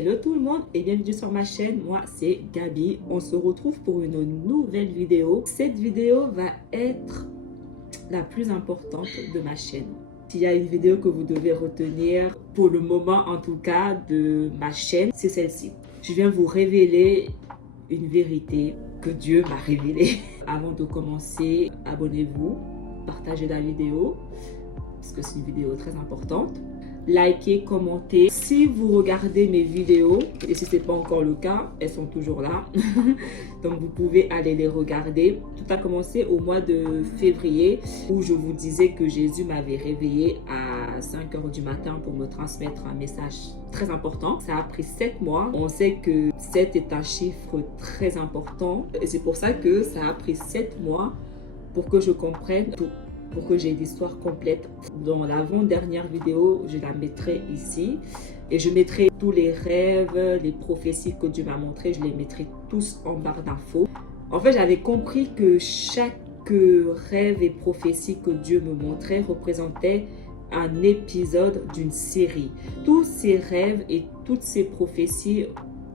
Hello tout le monde et bienvenue sur ma chaîne, moi c'est Gabi. On se retrouve pour une nouvelle vidéo. Cette vidéo va être la plus importante de ma chaîne. S'il y a une vidéo que vous devez retenir, pour le moment en tout cas, de ma chaîne, c'est celle-ci. Je viens vous révéler une vérité que Dieu m'a révélée. Avant de commencer, abonnez-vous, partagez la vidéo, parce que c'est une vidéo très importante. Likez, commentez. Si vous regardez mes vidéos, et si ce n'est pas encore le cas, elles sont toujours là. Donc vous pouvez aller les regarder. Tout a commencé au mois de février où je vous disais que Jésus m'avait réveillé à 5 h du matin pour me transmettre un message très important. Ça a pris 7 mois. On sait que 7 est un chiffre très important. Et c'est pour ça que ça a pris 7 mois pour que je comprenne tout, pour que j'ai l'histoire complète. Dans l'avant-dernière vidéo, je la mettrai ici et je mettrai tous les rêves, les prophéties que Dieu m'a montrées, je les mettrai tous en barre d'infos. En fait, j'avais compris que chaque rêve et prophétie que Dieu me montrait représentait un épisode d'une série. Tous ces rêves et toutes ces prophéties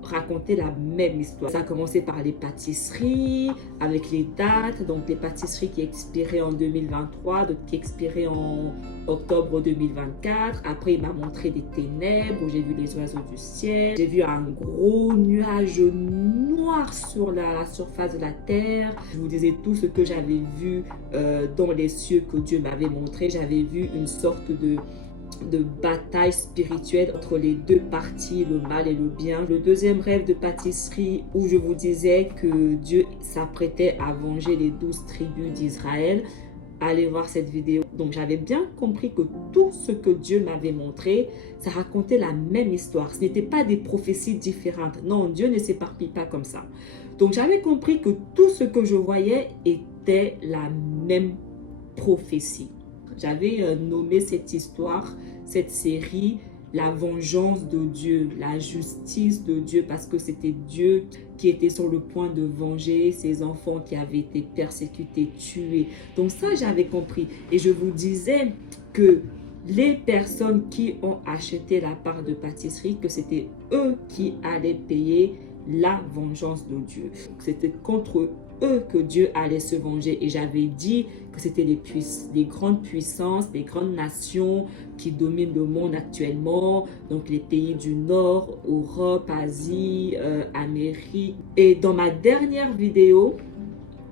raconter la même histoire. Ça a commencé par les pâtisseries, avec les dates, donc les pâtisseries qui expiraient en 2023, d'autres qui expiraient en octobre 2024. Après, il m'a montré des ténèbres où j'ai vu les oiseaux du ciel. J'ai vu un gros nuage noir sur la surface de la terre. Je vous disais tout ce que j'avais vu dans les cieux que Dieu m'avait montré. J'avais vu une sorte de bataille spirituelle entre les deux parties, le mal et le bien. Le deuxième rêve de pâtisserie où je vous disais que Dieu s'apprêtait à venger les 12 tribus d'Israël. Allez voir cette vidéo. Donc j'avais bien compris que tout ce que Dieu m'avait montré, ça racontait la même histoire. Ce n'était pas des prophéties différentes. Non, Dieu ne s'éparpille pas comme ça. Donc j'avais compris que tout ce que je voyais était la même prophétie. J'avais nommé cette histoire, cette série, la vengeance de Dieu, la justice de Dieu, parce que c'était Dieu qui était sur le point de venger ses enfants qui avaient été persécutés, tués. Donc ça, j'avais compris. Et je vous disais que les personnes qui ont acheté la part de pâtisserie, que c'était eux qui allaient payer la vengeance de Dieu. C'était contre eux que Dieu allait se venger. Et j'avais dit que c'était les grandes puissances, les grandes nations qui dominent le monde actuellement, donc les pays du Nord, Europe, Asie, Amérique. Et dans ma dernière vidéo,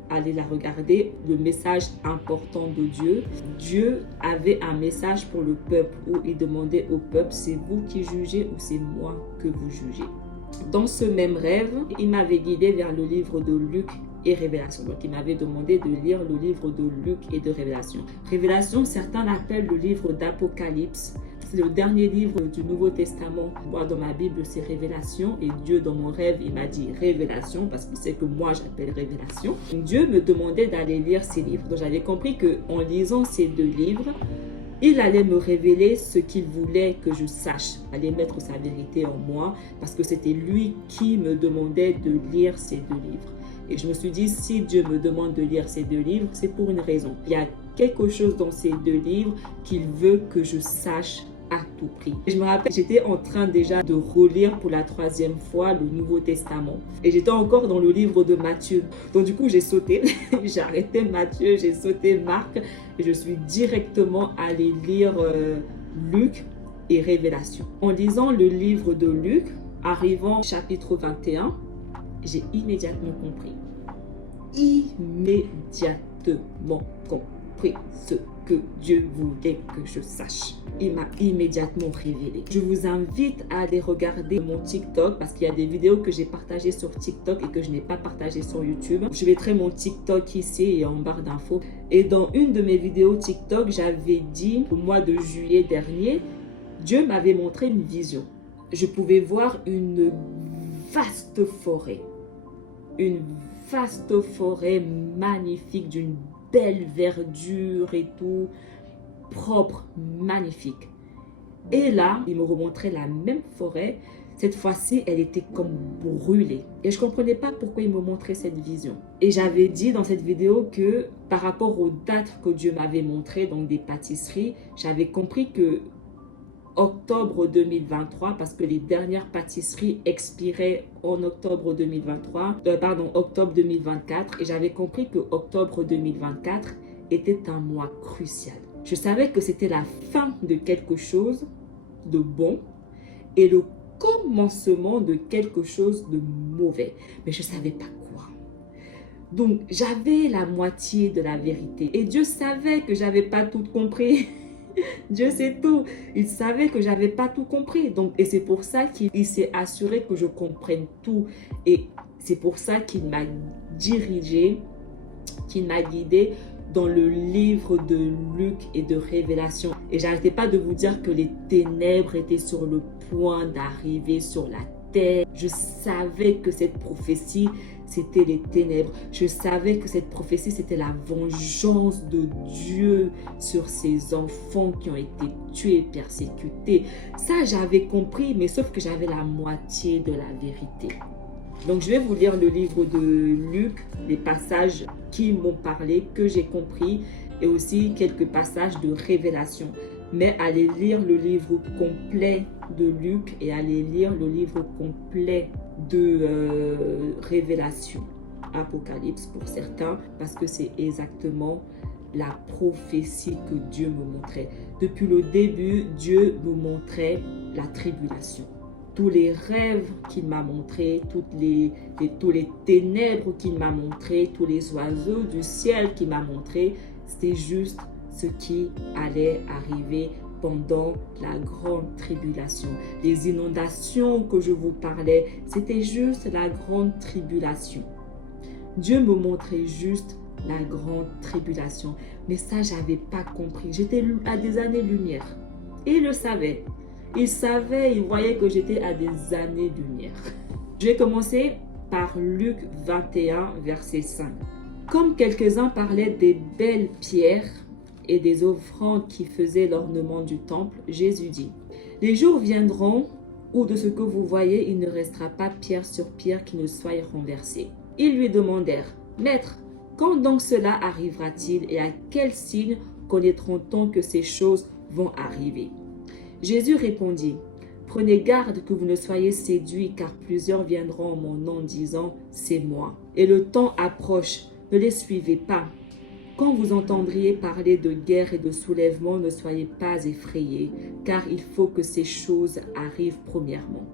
allez la regarder, le message important de Dieu. Dieu avait un message pour le peuple où il demandait au peuple, c'est vous qui jugez ou c'est moi que vous jugez? Dans ce même rêve, il m'avait guidé vers le livre de Luc et Révélation. Donc, il m'avait demandé de lire le livre de Luc et de Révélation. Révélation, certains l'appellent le livre d'Apocalypse. C'est le dernier livre du Nouveau Testament. Moi, dans ma Bible, c'est Révélation. Et Dieu, dans mon rêve, il m'a dit Révélation parce qu'il sait que moi, j'appelle Révélation. Dieu me demandait d'aller lire ces livres. Donc, j'avais compris qu'en lisant ces deux livres, il allait me révéler ce qu'il voulait que je sache. Il allait mettre sa vérité en moi parce que c'était lui qui me demandait de lire ces deux livres. Et je me suis dit, si Dieu me demande de lire ces deux livres, c'est pour une raison. Il y a quelque chose dans ces deux livres qu'il veut que je sache à tout prix. Et je me rappelle, j'étais en train déjà de relire pour la 3e fois le Nouveau Testament. Et j'étais encore dans le livre de Matthieu. Donc du coup, j'ai sauté. J'ai arrêté Matthieu, j'ai sauté Marc. Et je suis directement allée lire Luc et Révélation. En lisant le livre de Luc, arrivant au chapitre 21, j'ai immédiatement compris. Immédiatement compris ce que Dieu voulait que je sache. Il m'a immédiatement révélé. Je vous invite à aller regarder mon TikTok parce qu'il y a des vidéos que j'ai partagées sur TikTok et que je n'ai pas partagées sur YouTube. Je mettrai mon TikTok ici et en barre d'infos. Et dans une de mes vidéos TikTok, j'avais dit au mois de juillet dernier, Dieu m'avait montré une vision. Je pouvais voir une vaste forêt. Une vaste forêt magnifique d'une belle verdure et tout, propre, magnifique. Et là, il me remontrait la même forêt. Cette fois-ci, elle était comme brûlée. Et je ne comprenais pas pourquoi il me montrait cette vision. Et j'avais dit dans cette vidéo que par rapport aux dates que Dieu m'avait montrées, donc des pâtisseries, j'avais compris que octobre 2023 parce que les dernières pâtisseries expiraient en octobre 2023, octobre 2024, et j'avais compris que octobre 2024 était un mois crucial. Je savais que c'était la fin de quelque chose de bon et le commencement de quelque chose de mauvais, mais je ne savais pas quoi. Donc j'avais la moitié de la vérité et Dieu savait que j'avais pas tout compris. Dieu sait tout. Il savait que j'avais pas tout compris. Donc, et c'est pour ça qu'il s'est assuré que je comprenne tout. Et c'est pour ça qu'il m'a dirigé, qu'il m'a guidé dans le livre de Luc et de Révélation. Et j'arrêtais pas de vous dire que les ténèbres étaient sur le point d'arriver sur la terre. Je savais que cette prophétie, c'était les ténèbres. Je savais que cette prophétie, c'était la vengeance de Dieu sur ses enfants qui ont été tués, persécutés. Ça, j'avais compris, mais sauf que j'avais la moitié de la vérité. Donc, je vais vous lire le livre de Luc, les passages qui m'ont parlé, que j'ai compris, et aussi quelques passages de Révélation. Mais allez lire le livre complet de Luc et allez lire le livre complet de Révélation, Apocalypse pour certains, parce que c'est exactement la prophétie que Dieu me montrait. Depuis le début, Dieu me montrait la tribulation. Tous les rêves qu'il m'a montrés, tous les ténèbres qu'il m'a montrés, tous les oiseaux du ciel qu'il m'a montrés, c'était juste ce qui allait arriver pendant la grande tribulation. Les inondations que je vous parlais, c'était juste la grande tribulation. Dieu me montrait juste la grande tribulation. Mais ça, je n'avais pas compris. J'étais à des années-lumière. Et il le savait. Il savait, il voyait que j'étais à des années-lumière. Je vais commencer par Luc 21, verset 5. Comme quelques-uns parlaient des belles pierres et des offrandes qui faisaient l'ornement du temple, Jésus dit, « Les jours viendront où de ce que vous voyez, il ne restera pas pierre sur pierre qui ne soit renversée. » Ils lui demandèrent, « Maître, quand donc cela arrivera-t-il et à quel signe connaîtront-on que ces choses vont arriver ?» Jésus répondit, « Prenez garde que vous ne soyez séduits, car plusieurs viendront en mon nom disant, « C'est moi. » Et le temps approche, ne les suivez pas. Quand vous entendriez parler de guerre et de soulèvement, ne soyez pas effrayés, car il faut que ces choses arrivent premièrement.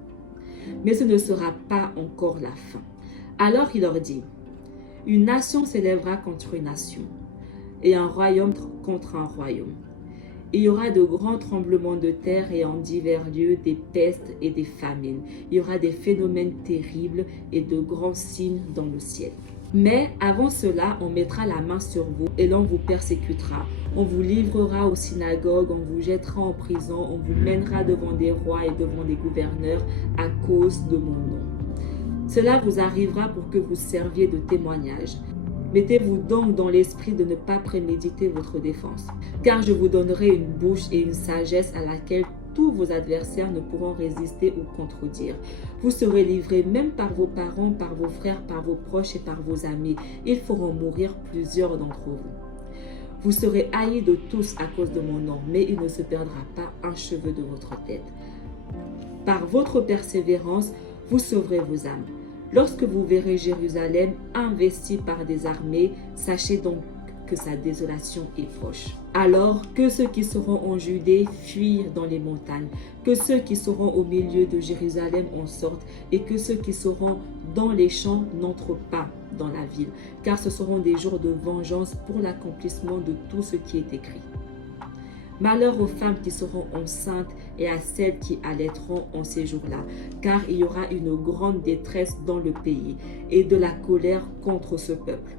Mais ce ne sera pas encore la fin. Alors il leur dit, « Une nation s'élèvera contre une nation, et un royaume contre un royaume. Il y aura de grands tremblements de terre et en divers lieux des pestes et des famines. Il y aura des phénomènes terribles et de grands signes dans le ciel. Mais avant cela, on mettra la main sur vous et l'on vous persécutera. On vous livrera aux synagogues, on vous jettera en prison, on vous mènera devant des rois et devant des gouverneurs à cause de mon nom. Cela vous arrivera pour que vous serviez de témoignage. Mettez-vous donc dans l'esprit de ne pas préméditer votre défense, car je vous donnerai une bouche et une sagesse à laquelle tous vos adversaires ne pourront résister ou contredire. Vous serez livrés même par vos parents, par vos frères, par vos proches et par vos amis. Ils feront mourir plusieurs d'entre vous. Vous serez haïs de tous à cause de mon nom, mais il ne se perdra pas un cheveu de votre tête. Par votre persévérance, vous sauverez vos âmes. Lorsque vous verrez Jérusalem investie par des armées, sachez donc que sa désolation est proche. Alors que ceux qui seront en Judée fuient dans les montagnes, que ceux qui seront au milieu de Jérusalem en sortent, et que ceux qui seront dans les champs n'entrent pas dans la ville, car ce seront des jours de vengeance pour l'accomplissement de tout ce qui est écrit. Malheur aux femmes qui seront enceintes et à celles qui allaiteront en ces jours-là, car il y aura une grande détresse dans le pays et de la colère contre ce peuple.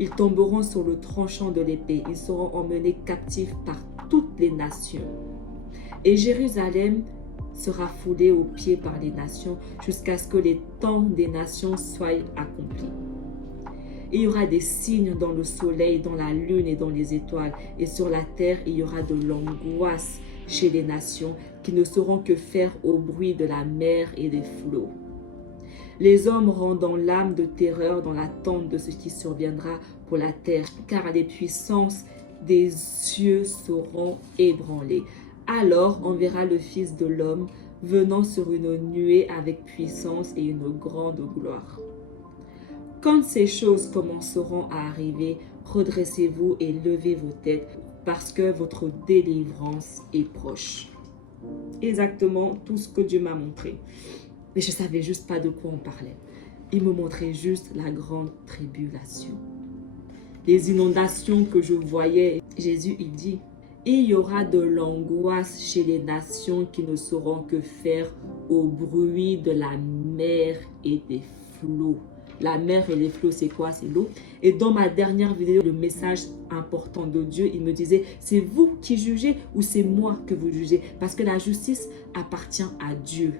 Ils tomberont sur le tranchant de l'épée, ils seront emmenés captifs par toutes les nations. Et Jérusalem sera foulée aux pieds par les nations jusqu'à ce que les temps des nations soient accomplis. Il y aura des signes dans le soleil, dans la lune et dans les étoiles. Et sur la terre, il y aura de l'angoisse chez les nations qui ne sauront que faire au bruit de la mer et des flots. Les hommes rendant l'âme de terreur dans l'attente de ce qui surviendra pour la terre, car les puissances des cieux seront ébranlées. Alors on verra le Fils de l'homme venant sur une nuée avec puissance et une grande gloire. Quand ces choses commenceront à arriver, redressez-vous et levez vos têtes, parce que votre délivrance est proche. » Exactement tout ce que Dieu m'a montré. Mais je ne savais juste pas de quoi on parlait. Il me montrait juste la grande tribulation. Les inondations que je voyais. Jésus, il dit, il y aura de l'angoisse chez les nations qui ne sauront que faire au bruit de la mer et des flots. La mer et les flots, c'est quoi? C'est l'eau. Et dans ma dernière vidéo, le message important de Dieu, il me disait, c'est vous qui jugez ou c'est moi que vous jugez? Parce que la justice appartient à Dieu.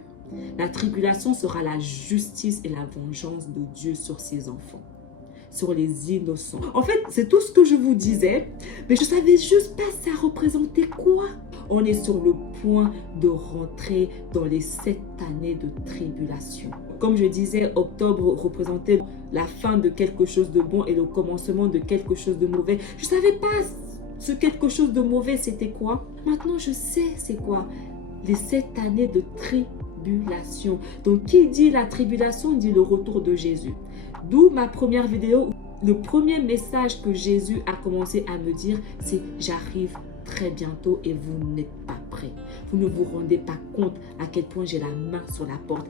La tribulation sera la justice et la vengeance de Dieu sur ses enfants, sur les innocents. En fait, c'est tout ce que je vous disais, mais je ne savais juste pas ça représentait quoi. On est sur le point de rentrer dans les 7 années de tribulation. Comme je disais, octobre représentait la fin de quelque chose de bon et le commencement de quelque chose de mauvais. Je ne savais pas ce quelque chose de mauvais, c'était quoi. Maintenant, je sais c'est quoi. Les 7 années de tribulation. Donc, qui dit la tribulation dit le retour de Jésus. D'où ma première vidéo. Le premier message que Jésus a commencé à me dire, c'est « J'arrive très bientôt et vous n'êtes pas prêts. Vous ne vous rendez pas compte à quel point j'ai la main sur la porte. »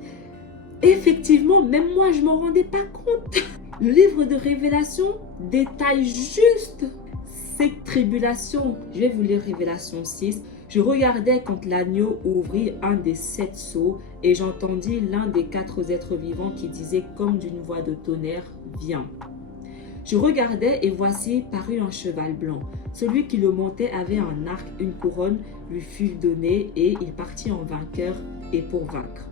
Effectivement, même moi, je ne m'en rendais pas compte. Le livre de Révélation détaille juste cette tribulation. Je vais vous lire Révélation 6. Je regardais quand l'agneau ouvrit un des 7 sceaux et j'entendis l'un des 4 êtres vivants qui disait comme d'une voix de tonnerre, « Viens !» Je regardais et voici parut un cheval blanc. Celui qui le montait avait un arc, une couronne lui fut donnée et il partit en vainqueur et pour vaincre.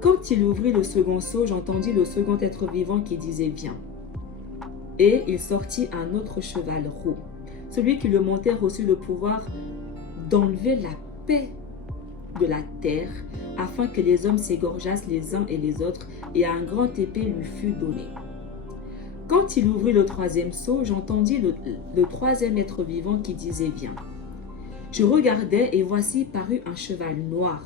Quand il ouvrit le second sceau, j'entendis le second être vivant qui disait « Viens !» Et il sortit un autre cheval roux. Celui qui le montait reçut le pouvoir d'enlever la paix de la terre, afin que les hommes s'égorgeassent les uns et les autres, et un grand épée lui fut donné. Quand il ouvrit le 3e sceau, j'entendis le 3e être vivant qui disait « Viens !» Je regardais et voici parut un cheval noir.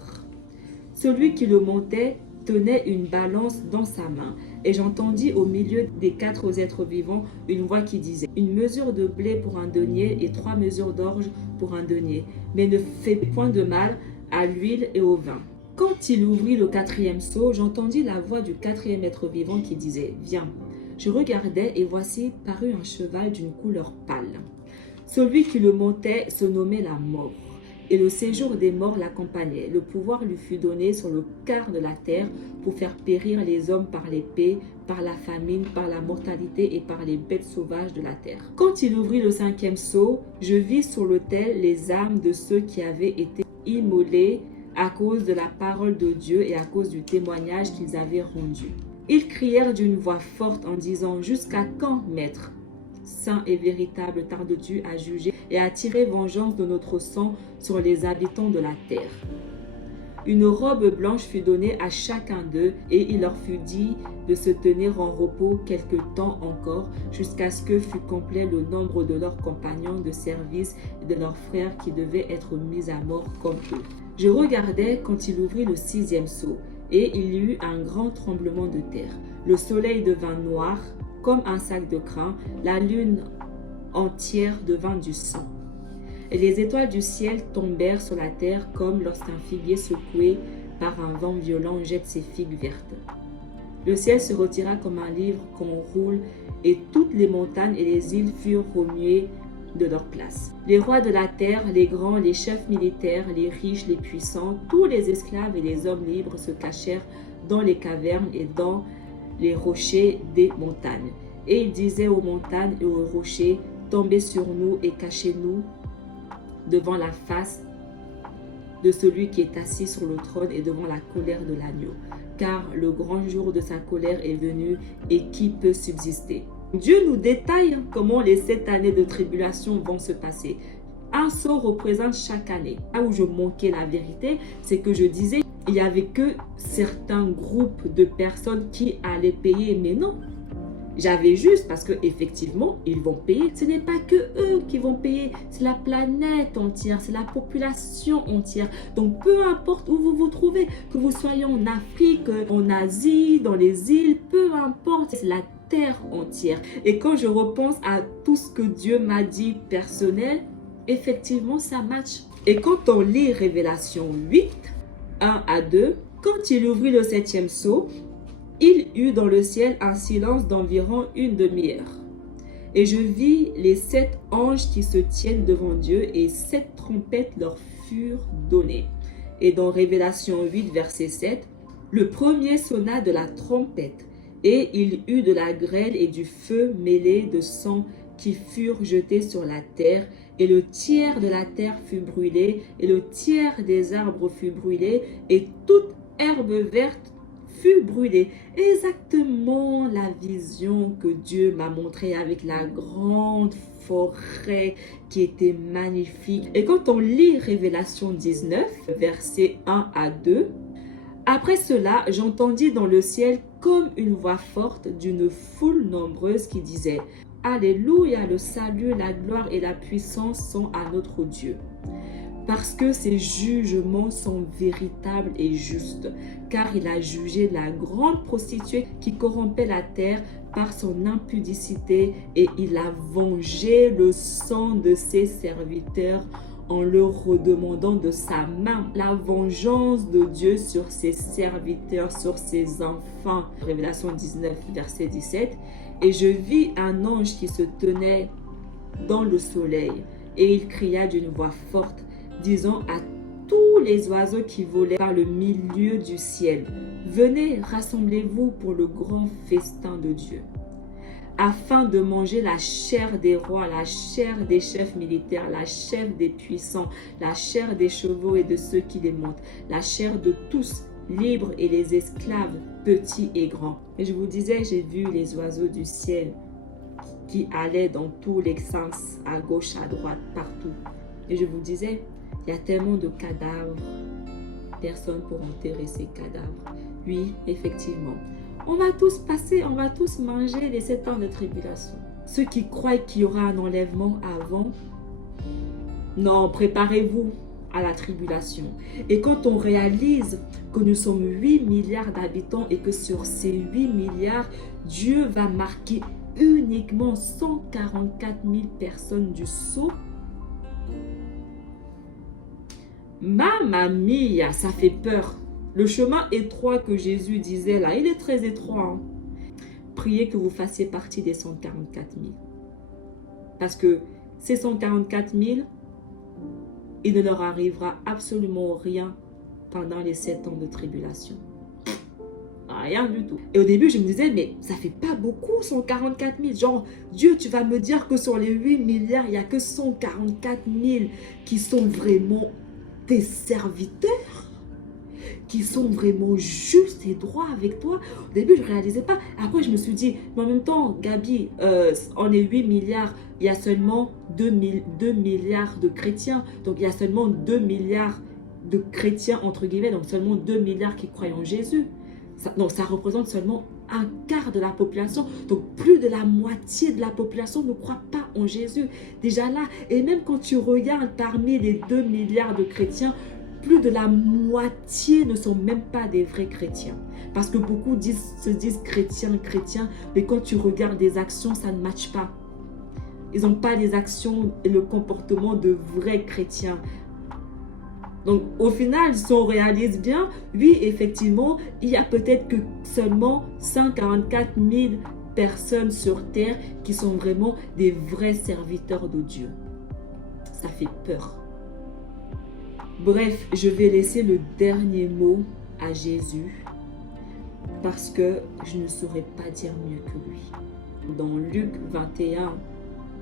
Celui qui le montait tenait une balance dans sa main, et j'entendis au milieu des 4 êtres vivants une voix qui disait « Une mesure de blé pour un denier et 3 mesures d'orge pour un denier, mais ne fais point de mal à l'huile et au vin. » Quand il ouvrit le 4e sceau, j'entendis la voix du 4e être vivant qui disait « Viens !» Je regardais et voici parut un cheval d'une couleur pâle. Celui qui le montait se nommait la mort. Et le séjour des morts l'accompagnait. Le pouvoir lui fut donné sur le quart de la terre pour faire périr les hommes par l'épée, par la famine, par la mortalité et par les bêtes sauvages de la terre. Quand il ouvrit le 5e sceau, je vis sur l'autel les âmes de ceux qui avaient été immolés à cause de la parole de Dieu et à cause du témoignage qu'ils avaient rendu. Ils crièrent d'une voix forte en disant « Jusqu'à quand, Maître ? Saint et véritable tardes-tu à juger et à tirer vengeance de notre sang sur les habitants de la terre. » Une robe blanche fut donnée à chacun d'eux et il leur fut dit de se tenir en repos quelque temps encore jusqu'à ce que fût complet le nombre de leurs compagnons de service et de leurs frères qui devaient être mis à mort comme eux. Je regardais quand il ouvrit le 6e sceau et il y eut un grand tremblement de terre. Le soleil devint noir comme un sac de crin, la lune entière devint du sang. Et les étoiles du ciel tombèrent sur la terre comme lorsqu'un figuier secoué par un vent violent jette ses figues vertes. Le ciel se retira comme un livre qu'on roule et toutes les montagnes et les îles furent remuées de leur place. Les rois de la terre, les grands, les chefs militaires, les riches, les puissants, tous les esclaves et les hommes libres se cachèrent dans les cavernes et dans les rochers des montagnes. Et il disait aux montagnes et aux rochers, tombez sur nous et cachez-nous devant la face de celui qui est assis sur le trône et devant la colère de l'agneau. Car le grand jour de sa colère est venu et qui peut subsister? Dieu nous détaille comment les 7 années de tribulation vont se passer. Un sceau représente chaque année. Là où je manquais la vérité, c'est que je disais il n'y avait que certains groupes de personnes qui allaient payer, mais non. J'avais juste parce que effectivement ils vont payer. Ce n'est pas que eux qui vont payer, c'est la planète entière, c'est la population entière. Donc peu importe où vous vous trouvez, que vous soyez en Afrique, en Asie, dans les îles, peu importe, c'est la terre entière. Et quand je repense à tout ce que Dieu m'a dit personnel, effectivement ça match. Et quand on lit Révélation 8, 1 à 2, quand il ouvrit le 7e sceau, il eut dans le ciel un silence d'environ une demi-heure. Et je vis les 7 anges qui se tiennent devant Dieu et 7 trompettes leur furent données. Et dans Révélation 8, verset 7, le premier sonna de la trompette et il eut de la grêle et du feu mêlé de sang qui furent jetés sur la terre et le tiers de la terre fut brûlé et le tiers des arbres fut brûlé et toute herbe verte fut brûlée. Exactement la vision que Dieu m'a montrée avec la grande forêt qui était magnifique. Et quand on lit Révélation 19, versets 1 à 2, après cela, j'entendis dans le ciel comme une voix forte d'une foule nombreuse qui disait « Alléluia, le salut, la gloire et la puissance sont à notre Dieu. » Parce que ses jugements sont véritables et justes, car il a jugé la grande prostituée qui corrompait la terre par son impudicité et il a vengé le sang de ses serviteurs en leur redemandant de sa main la vengeance de Dieu sur ses serviteurs, sur ses enfants. Révélation 19, verset 17. Et je vis un ange qui se tenait dans le soleil et il cria d'une voix forte, disant à tous les oiseaux qui volaient par le milieu du ciel, « Venez, rassemblez-vous pour le grand festin de Dieu, afin de manger la chair des rois, la chair des chefs militaires, la chair des puissants, la chair des chevaux et de ceux qui les montent, la chair de tous, libres et les esclaves, petits et grands. » Et je vous disais, j'ai vu les oiseaux du ciel qui allaient dans tous les sens, à gauche, à droite, partout. Et je vous disais, il y a tellement de cadavres, personne pour enterrer ces cadavres. Oui, effectivement. On va tous passer, on va tous manger les 7 ans de tribulation. Ceux qui croient qu'il y aura un enlèvement avant, non, préparez-vous à la tribulation. Et quand on réalise que nous sommes 8 milliards d'habitants et que sur ces 8 milliards, Dieu va marquer uniquement 144 000 personnes du sceau, Mamma mia, ça fait peur. Le chemin étroit que Jésus disait là, il est très étroit. Hein? Priez que vous fassiez partie des 144 000. Parce que ces 144 000, il ne leur arrivera absolument rien pendant les 7 ans de tribulation. Rien du tout. Et au début, je me disais, mais ça fait pas beaucoup, 144 000. Genre, Dieu, tu vas me dire que sur les 8 milliards, il n'y a que 144 000 qui sont vraiment tes serviteurs, qui sont vraiment justes et droits avec toi. Au début, je ne réalisais pas. Après, je me suis dit, mais en même temps, Gabi, on est 8 milliards, il y a seulement 2 milliards de chrétiens. Donc, il y a seulement 2 milliards de chrétiens, entre guillemets, donc seulement 2 milliards qui croient en Jésus. Donc, ça représente seulement un quart de la population. Donc, plus de la moitié de la population ne croit pas en Jésus. Déjà là, et même quand tu regardes parmi les 2 milliards de chrétiens, plus de la moitié ne sont même pas des vrais chrétiens. Parce que beaucoup se disent chrétiens, mais quand tu regardes les actions, ça ne matche pas. Ils n'ont pas les actions et le comportement de vrais chrétiens. Donc, au final, si on réalise bien, oui, effectivement, il y a peut-être que seulement 144 000 personnes sur terre qui sont vraiment des vrais serviteurs de Dieu. Ça fait peur. Bref, je vais laisser le dernier mot à Jésus parce que je ne saurais pas dire mieux que lui. Dans Luc 21,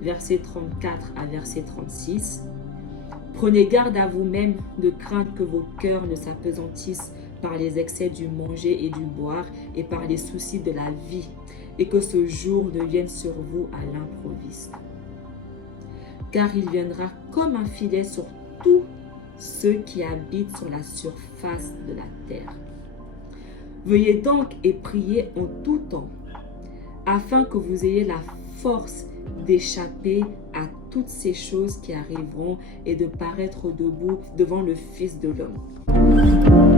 verset 34 à verset 36, « Prenez garde à vous-même de craindre que vos cœurs ne s'apesantissent par les excès du manger et du boire et par les soucis de la vie, et que ce jour ne vienne sur vous à l'improviste. Car il viendra comme un filet sur tous ceux qui habitent sur la surface de la terre. Veuillez donc et priez en tout temps, afin que vous ayez la force d'échapper à toutes ces choses qui arriveront et de paraître debout devant le Fils de l'homme.